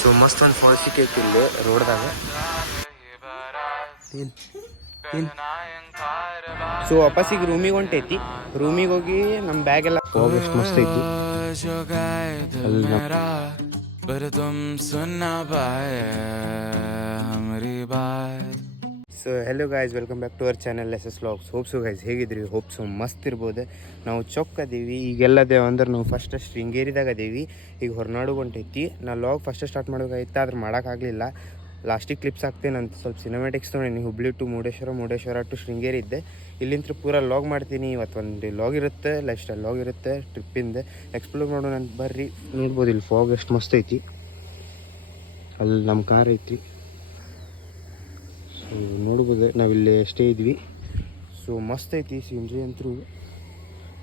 So ಮಸ್ತ್ ಒಂದು falls ಸಿಕ್ಕೈತಿ ಇಲ್ಲಿ ರೋಡ್ದಾಗ. ಸೊ ವಾಪಸ್ ಈಗ ರೂಮಿಗೆ ಹೊಂಟೈತಿ. ರೂಮಿಗೆ ಹೋಗಿ ನಮ್ಮ ಬ್ಯಾಗ್ ಎಲ್ಲ ಫಾಗ್ ಎಷ್ಟು ಮಸ್ತ್ ಐತಿ. So hello guys, welcome back to our channel S S vlogs. ಹೋಪ್ಸು ಗೈಸ್ ಹೇಗಿದ್ರಿ? ಹೋಪ್ಸು ಮಸ್ತ್ ಇರ್ಬೋದು. ನಾವು ಚೊಕ್ಕ ಅದೀವಿ ಈಗೆಲ್ಲದೇವು ಅಂದ್ರೆ ನಾವು ಫಸ್ಟ್ ಶೃಂಗೇರಿದಾಗ ಅದೀವಿ. ಈಗ ಹೊರನಾಡು ಹೊಂಟೈತಿ. ನಾ ಲಾಗ್ ಫಸ್ಟ್ ಸ್ಟಾರ್ಟ್ ಮಾಡೋಕಾಯ್ತು, ಆದ್ರೆ ಮಾಡೋಕ್ಕಾಗಲಿಲ್ಲ. ಲಾಸ್ಟಿಗೆ ಕ್ಲಿಪ್ಸ್ ಹಾಕ್ತೇನೆ ಅಂತ ಸ್ವಲ್ಪ ಸಿನಿಮ್ಯಾಟಿಕ್ಸ್ ತೊಗೊಂಡಿನಿ. ಹುಬ್ಳಿ ಟು ಮುರುಡೇಶ್ವರ ಟು ಶೃಂಗೇರಿ ಇದ್ದೆ. ಇಲ್ಲಿಂದ ಪೂರ ಲಾಗ್ ಮಾಡ್ತೀನಿ. ಇವತ್ತು ಒಂದು ಲಾಗ್ ಇರುತ್ತೆ, ಲೈಫ್ ಸ್ಟೈಲ್ ಲಾಗ್ ಇರುತ್ತೆ, ಟ್ರಿಪ್ಪಿಂದ ಎಕ್ಸ್ಪ್ಲೋರ್ ಮಾಡೋಣ ಅಂತ ಬರ್ರಿ. ನೋಡ್ಬೋದು ಇಲ್ಲಿ ಫಾಗ್ ಎಷ್ಟು ಮಸ್ತ್ ಐತಿ. ಅಲ್ಲಿ ನಮ್ಮ ಕಾರ್ ಐತಿ. ಸೊ ನೋಡ್ಬೋದು ನಾವಿಲ್ಲಿ ಎಷ್ಟೇ ಇದ್ವಿ. ಸೊ ಮಸ್ತ್ ಐತಿ ಸೀನ್ರಿ ಅಂತೂ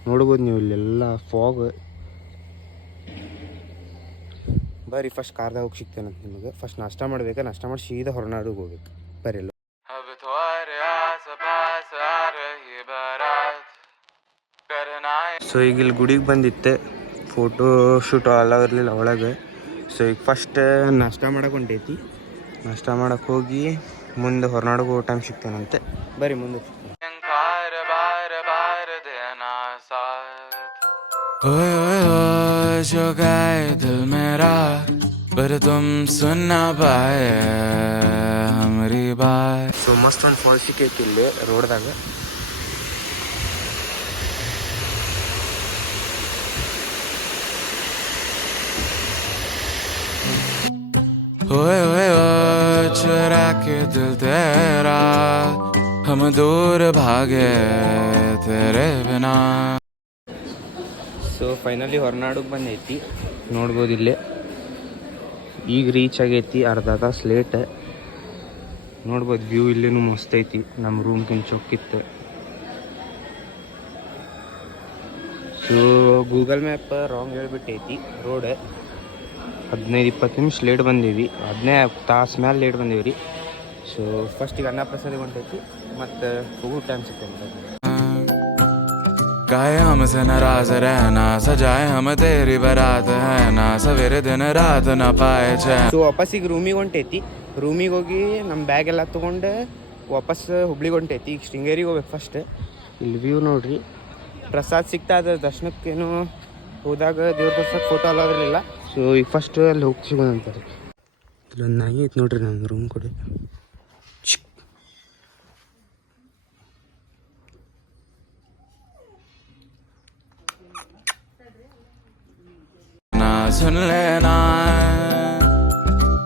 ನೋಡ್ಬೋದು ನೀವು. ಇಲ್ಲೆಲ್ಲ ಫಾಗ್. ಬರ್ರಿ ಫಸ್ಟ್ ಕಾರ್ದಾಗ ಹೋಗಿ ಸಿಗ್ತೇನೆ ಅಂತ ನಿಮಗೆ. ಫಸ್ಟ್ ನಾಷ್ಟ ಮಾಡ್ಬೇಕು, ನಾಷ್ಟ ಮಾಡಿ ಸೀದಾ ಹೊರನಾಡಿಗೆ ಹೋಗ್ಬೇಕು. ಬರೀಲ್ಲ. ಸೊ ಈಗ ಇಲ್ಲಿ ಗುಡಿಗೆ ಬಂದಿತ್ತೆ, ಫೋಟೋ ಶೂಟ್ ಎಲ್ಲ ಇರಲಿಲ್ಲ ಒಳಗೆ. ಸೊ ಈಗ ಫಸ್ಟ್ ನಾಷ್ಟ ಮಾಡಕ್ಕೆ ಹೊಂಟೈತಿ. ನಾಷ್ಟ ಮಾಡಕ್ಕೆ ಹೋಗಿ ಮುಂದೆ ಹೊರನಾಡಿಗೆ ಹೋಗೋ ಟೈಮ್ ಸಿಗ್ತೇನಂತೆ. ಬರ್ರಿ ಮುಂದೆ. जो गए दिल मेरा पर तुम सुन ना पाए हमारी बात. ಸೊ ಮಸ್ತ್ ಒಂದು ಫಾಲ್ಸ್ ಸಿಕ್ಕೈತಿ ಇಲ್ಲಿ ರೋಡ್ದಾಗ. ओए ओए ओ चुरा के दिल तेरा हम दूर भागे तेरे बिना. ಸೊ ಫೈನಲಿ ಹೊರನಾಡಿಗೆ ಬಂದೈತಿ. ನೋಡ್ಬೋದು ಇಲ್ಲೇ ಈಗ ರೀಚ್ ಆಗೈತಿ. ಅರ್ಧ ತಾಸು ಲೇಟ್. ನೋಡ್ಬೋದು ವ್ಯೂ ಇಲ್ಲೇನು ಮಸ್ತ್ ಐತಿ. ನಮ್ಮ ರೂಮ್ಗಿಂತ ಚೊಕ್ಕಿತ್ತು. ಸೊ ಗೂಗಲ್ ಮ್ಯಾಪ್ ರಾಂಗ್ ಹೇಳ್ಬಿಟ್ಟೈತಿ ರೋಡ್. 15-20 ನಿಮಿಷ ಲೇಟ್ ಬಂದೀವಿ. 15 ತಾಸು ಮ್ಯಾಲೆ ಲೇಟ್ ಬಂದೀವಿ ರೀ. ಸೊ ಫಸ್ಟಿಗೆ ಅನ್ನ ಪ್ರಸಾದ ಹೊಂಟೈತಿ, ಮತ್ತು ಹೋಗೋ ಟೈಮ್ ಸಿಗ್ತೈತಿ. काहे हमसे नाराज रहना, सजाए हम तेरी बारात है ना, सवेरे दिन रात ना पाए चैन. ಸೊ ವಾಪಸ್ ಈಗ ರೂಮಿಗೆ ಹೊಂಟೈತಿ. ರೂಮಿಗೆ ಹೋಗಿ ನಮ್ಮ ಬ್ಯಾಗ್ ಎಲ್ಲ ತೊಗೊಂಡು ವಾಪಸ್ ಹುಬ್ಳಿಗೆ ಹೊಂಟೈತಿ. ಈಗ ಶೃಂಗೇರಿಗೆ ಹೋಗ್ಬೇಕು ಫಸ್ಟ್. ಇಲ್ಲಿ ವ್ಯೂ ನೋಡ್ರಿ. ಪ್ರಸಾದ ಸಿಗ್ತಾ ಅದ. ದರ್ಶನಕ್ಕೇನು ಹೋದಾಗ ದೇವ್ರ ತೋರ್ಸಕ್ಕೆ ಫೋಟೋ ಅಲ್ಲ. ಸೊ ಈಗ ಫಸ್ಟ್ ಅಲ್ಲಿ ಹೋಗಿ ಸಿಗೋದಂತಾರೆ. ಇಲ್ಲೊಂದು ನಾಯಿ ಐತೆ ನೋಡ್ರಿ ನನ್ನ ರೂಮ್ ಕಡೆ. सुन लेना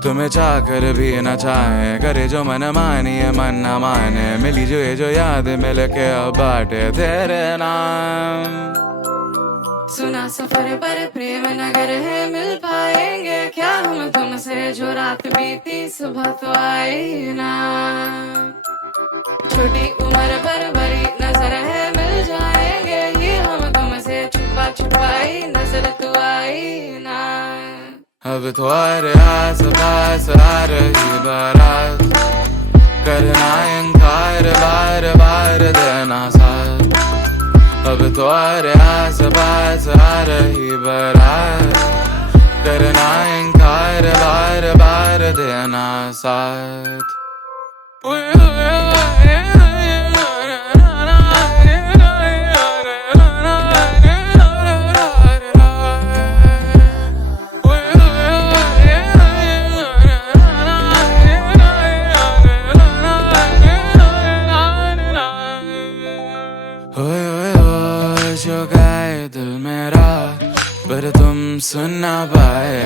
तुम्हें चाह कर भी न चाहे, करे जो मन मानिए मन न माने, मिली जो ये जो याद मिल के अब बाटे तेरे नाम. सुना सफर पर प्रेम नगर है, मिल पाएंगे क्या हम तुमसे, जो रात बीती सुबह तो आई ना. छोटी उम्र पर बड़ी नजर है, मिल जाएंगे ये हम तुमसे, छुपा छुपाई नजर तो आई ना. अब तुम्हारे आस पास आ रही बारात, करना इनकार बार बार देना साथ. अब तुम्हारे आस पास आ रही बारात, करना इनकार बार बार देना साथ. जो गए दिल मेरा पर तुम सुन ना पाए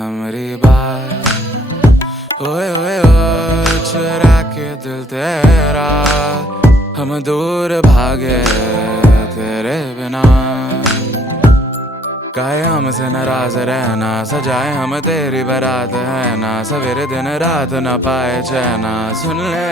हमारी बात. ओए ओए ओ चुरा के दिल तेरा हम दूर भागे तेरे बिना. काहे हमसे नाराज रहना, सजाए हम तेरी बारात है ना, सवेरे दिन रात ना पाए चैना. सुन ले